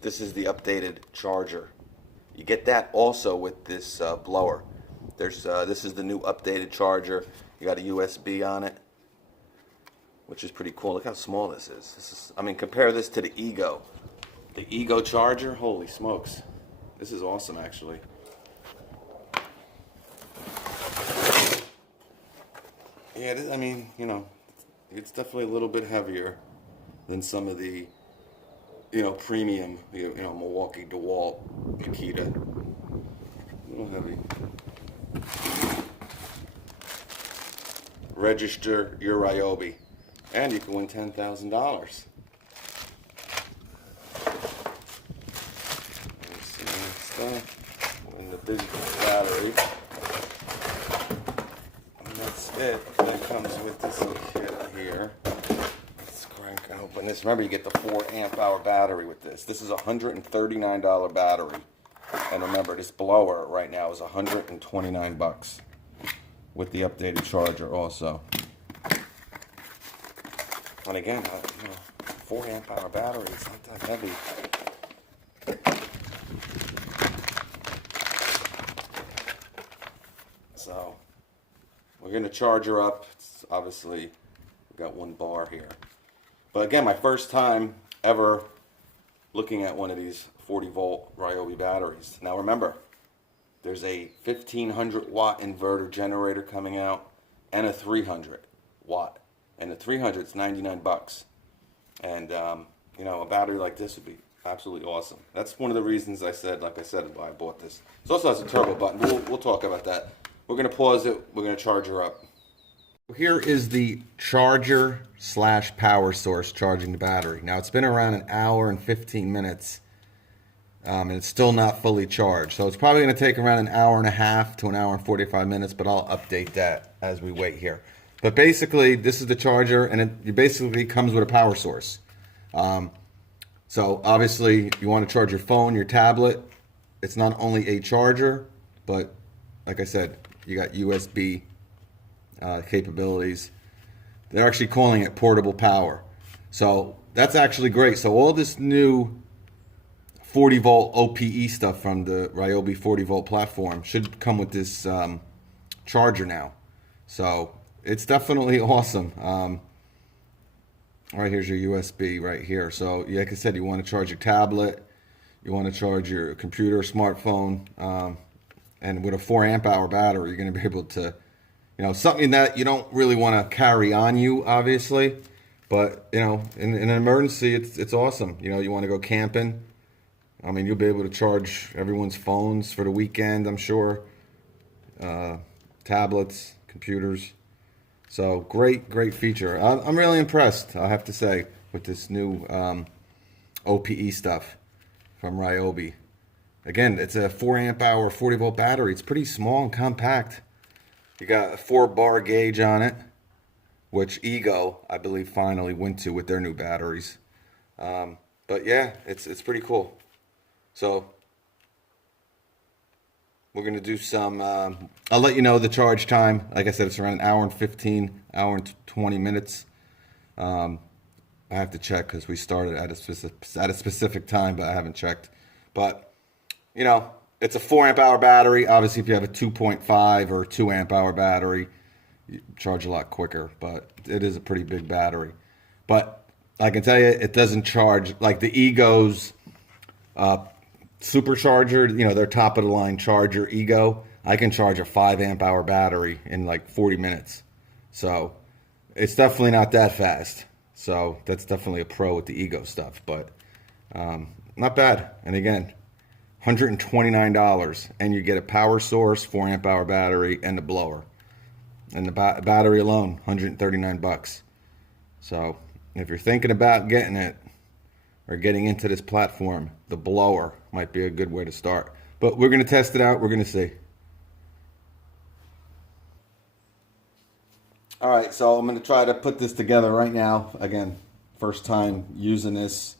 This is the updated charger. You get that also with this blower. This is the new updated charger. You got a USB on it, which is pretty cool. Look how small this is. I mean, compare this to the Ego. The Ego charger, holy smokes. This is awesome, actually. Yeah, I mean, you know, it's definitely a little bit heavier than some of the, you know, premium, you know, Milwaukee DeWalt, Makita. A little heavy. Register your RYOBI, and you can win $10,000. And the big battery. And that's it. And it comes with this little kit here. Let's crank open this. Remember, you get the 4 amp hour battery with this. This is a $139 battery. And remember, this blower right now is 129 bucks with the updated charger also. And again, you know, 4 amp hour battery, it's not that heavy. So we're going to charge her up. It's obviously, we've got 1 bar here. But again, my first time ever looking at one of these 40 volt RYOBI batteries. Now remember, there's a 1500 watt inverter generator coming out and a 300 watt. And the 300 is 99 bucks. And you know, a battery like this would be absolutely awesome. That's one of the reasons I said, like I said, why I bought this. It also has a turbo button. We'll talk about that. We're going to pause it. We're going to charge her up. Here is the charger / power source charging the battery. Now, it's been around an hour and 15 minutes, and it's still not fully charged. So it's probably going to take around an hour and a half to an hour and 45 minutes, but I'll update that as we wait here. But basically, this is the charger, and it basically comes with a power source. So obviously, you want to charge your phone, your tablet. It's not only a charger, but like I said, you got USB capabilities. They're actually calling it portable power. So that's actually great. So all this new 40 volt OPE stuff from the RYOBI 40 volt platform should come with this charger now. So it's definitely awesome. All right, here's your USB right here. So like I said, you want to charge your tablet, you want to charge your computer, smartphone, and with a 4 amp hour battery, you're going to be able to, you know, something that you don't really want to carry on you, obviously, but you know, in an emergency, it's awesome. You know, you want to go camping. I mean, you'll be able to charge everyone's phones for the weekend, I'm sure. Tablets, computers. So great feature. I'm really impressed, I have to say, with this new OPE stuff from RYOBI. Again, it's a 4 amp hour 40 volt battery. It's pretty small and compact. You got a 4 bar gauge on it, which Ego, I believe, finally went to with their new batteries. But yeah, it's pretty cool. So we're going to do some, I'll let you know the charge time. Like I said, it's around an hour and 15, hour and 20 minutes. I have to check because we started at a specific time, but I haven't checked. But, you know, it's a 4 amp hour battery. Obviously, if you have a 2.5 or 2 amp hour battery, you charge a lot quicker, but it is a pretty big battery. But I can tell you, it doesn't charge like the Ego's supercharger, you know, their top of the line charger Ego. I can charge a 5 amp hour battery in like 40 minutes. So it's definitely not that fast. So that's definitely a pro with the Ego stuff, but not bad. And again, $129, and you get a power source, 4 amp hour battery, and a blower. And the battery alone, 139 bucks. So if you're thinking about getting it or getting into this platform, the blower might be a good way to start. But we're going to test it out. We're going to see. All right, so I'm going to try to put this together right now. Again, first time using this.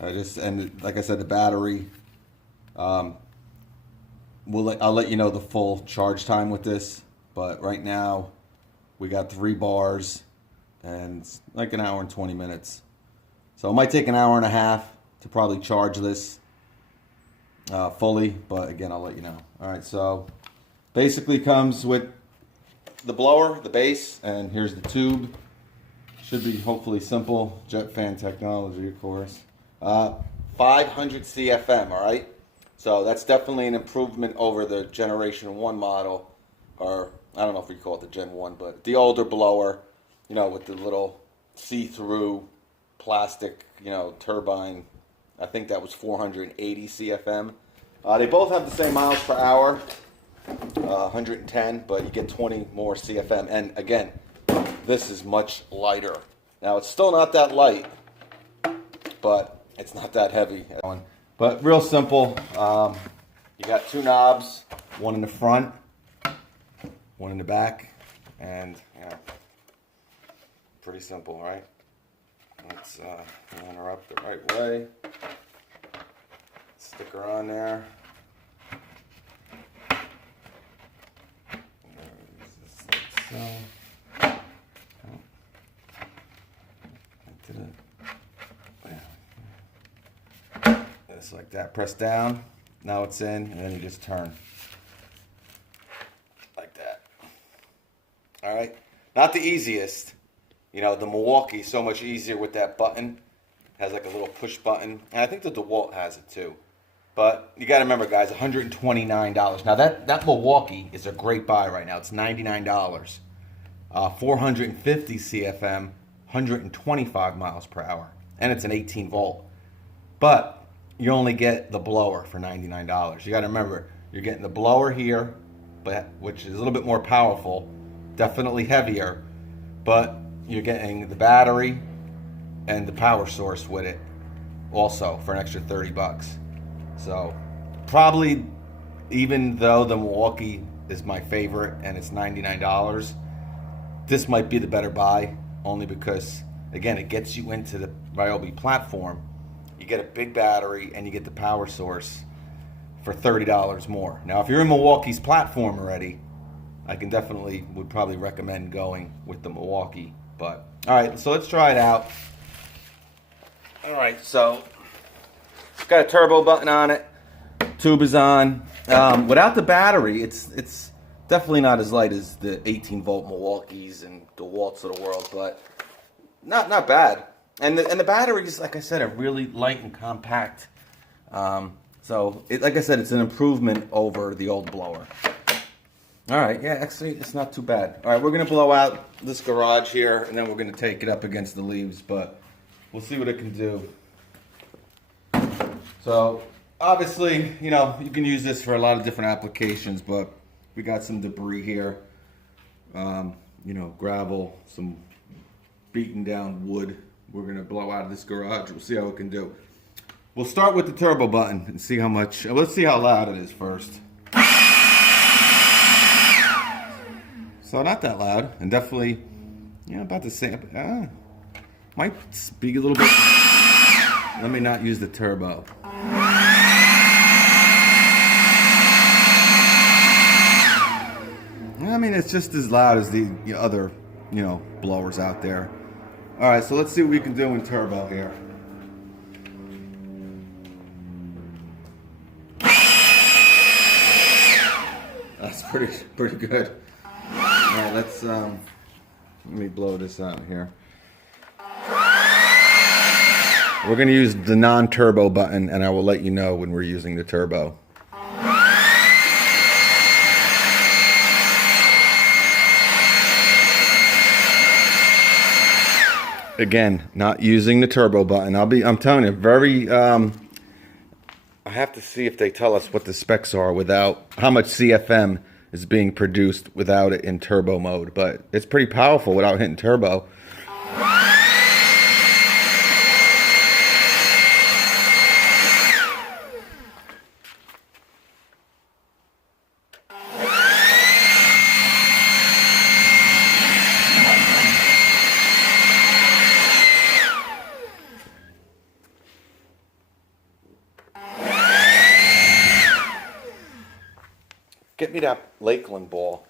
And like I said, the battery. I'll let you know the full charge time with this. But right now, we got 3 bars and it's like an hour and 20 minutes. So it might take an hour and a half to probably charge this fully, but again, I'll let you know. All right, so basically comes with the blower, the base, and here's the tube. Should be hopefully simple. Jet fan technology, of course. 500 CFM, all right? So that's definitely an improvement over the Generation 1 model, or I don't know if we call it the Gen 1, but the older blower, you know, with the little see-through plastic, you know, turbine. I think that was 480 CFM. They both have the same miles per hour, 110, but you get 20 more CFM. And again, this is much lighter. Now, it's still not that light, but it's not that heavy. But real simple. You got two knobs, one in the front, one in the back, and yeah, pretty simple, right? Let's line her up the right way. Stick her on there. So, just like that. Press down. Now it's in, and then you just turn like that. All right. Not the easiest. You know, the Milwaukee is so much easier with that button. It has like a little push button, and I think the DeWalt has it too. But you got to remember, guys, $129. Now that Milwaukee is a great buy right now. It's $99. 450 CFM, 125 miles per hour, and it's an 18 volt. But you only get the blower for $99. You got to remember, you're getting the blower here, but which is a little bit more powerful, definitely heavier, but you're getting the battery and the power source with it also for an extra 30 bucks. So probably, even though the Milwaukee is my favorite and it's $99, this might be the better buy, only because, again, it gets you into the RYOBI platform. You get a big battery and you get the power source for $30 more. Now, if you're in Milwaukee's platform already, I would probably recommend going with the Milwaukee. But, all right, so let's try it out. All right, so it's got a turbo button on it. Tube is on. Without the battery, it's definitely not as light as the 18 volt Milwaukees and DeWalts of the world, but not bad. And the batteries, like I said, are really light and compact. So, like I said, it's an improvement over the old blower. All right, yeah, actually, it's not too bad. All right, we're going to blow out this garage here, and then we're going to take it up against the leaves, but we'll see what it can do. So, obviously, you know, you can use this for a lot of different applications, but we got some debris here. You know, gravel, some beaten down wood. We're going to blow out of this garage. We'll see how it can do. We'll start with the turbo button and see how much. Let's see how loud it is first. So not that loud, and definitely, you know, about the same. Might speak a little bit. Let me not use the turbo. I mean, it's just as loud as the other, you know, blowers out there. All right, so let's see what we can do in turbo here. That's pretty good. All right, let's let me blow this out here. We're going to use the non-turbo button, and I will let you know when we're using the turbo. Again, not using the turbo button. I'm telling you, very. I have to see if they tell us what the specs are without how much CFM is being produced without it in turbo mode. But it's pretty powerful without hitting turbo. Get me that Lakeland ball.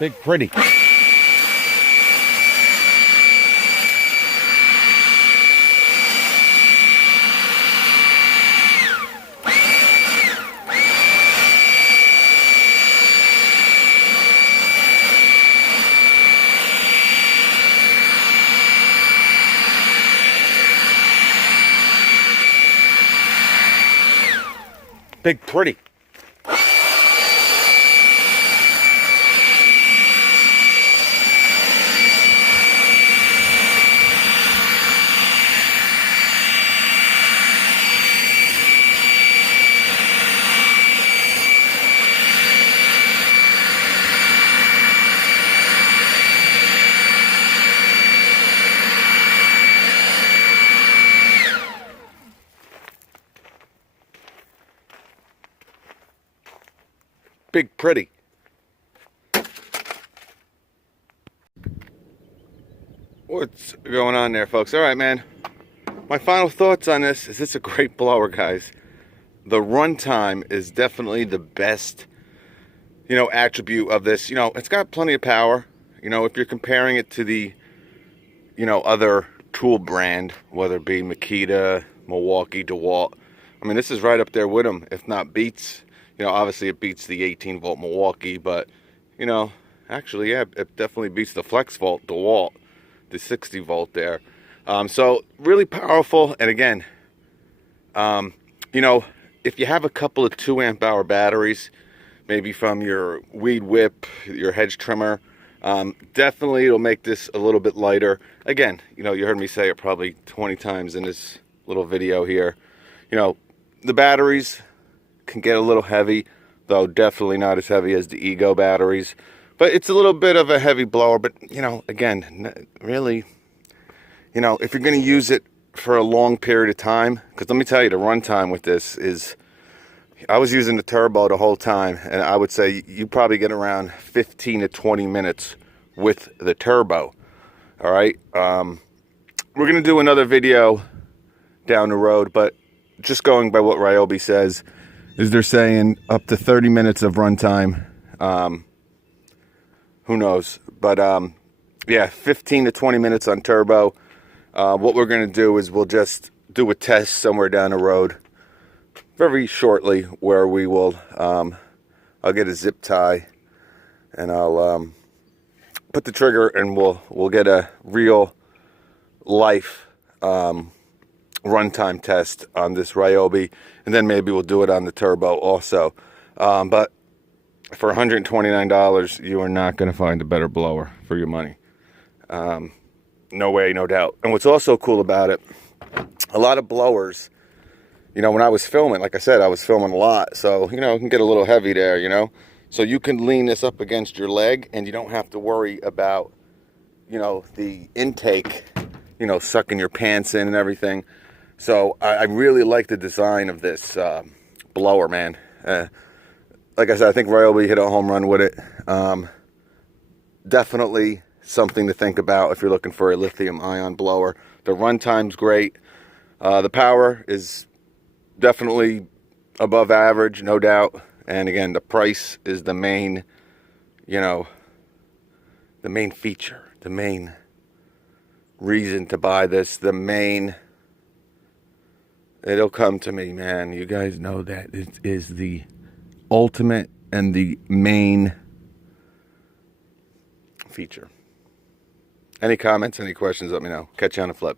Big pretty. Big pretty. Big pretty. What's going on there, folks? All right, man. My final thoughts on this is it's a great blower, guys. The runtime is definitely the best, attribute of this. It's got plenty of power. If you're comparing it to the, other tool brand, whether it be Makita, Milwaukee, DeWalt. I mean, this is right up there with them, if not beats. Obviously it beats the 18 volt Milwaukee, but, actually, yeah, it definitely beats the Flex Volt DeWalt, the 60 volt there. So really powerful. And again, if you have a couple of 2 amp hour batteries, maybe from your weed whip, your hedge trimmer, definitely it'll make this a little bit lighter. Again, you heard me say it probably 20 times in this little video here. The batteries can get a little heavy, though definitely not as heavy as the Ego batteries, but it's a little bit of a heavy blower. But again, really, if you're going to use it for a long period of time, because let me tell you, the runtime with this is, I was using the turbo the whole time, and I would say you probably get around 15 to 20 minutes with the turbo. All right, we're going to do another video down the road, but just going by what RYOBI says, is they're saying up to 30 minutes of runtime. Who knows? But yeah, 15 to 20 minutes on turbo. What we're going to do is we'll just do a test somewhere down the road very shortly, where we will, I'll get a zip tie and I'll put the trigger, and we'll get a real life runtime test on this RYOBI, and then maybe we'll do it on the turbo also. But for $129, you are not going to find a better blower for your money. No way, no doubt. And what's also cool about it, a lot of blowers, when I was filming, like I said, I was filming a lot, so it can get a little heavy there, so you can lean this up against your leg, and you don't have to worry about the intake, sucking your pants in and everything. So I really like the design of this blower, man. Like I said, I think RYOBI hit a home run with it. Definitely something to think about if you're looking for a lithium-ion blower. The runtime's great. The power is definitely above average, no doubt. And again, the price is the main, the main feature, the main reason to buy this, it'll come to me, man. You guys know that it is the ultimate and the main feature. Any comments, any questions, let me know. Catch you on the flip.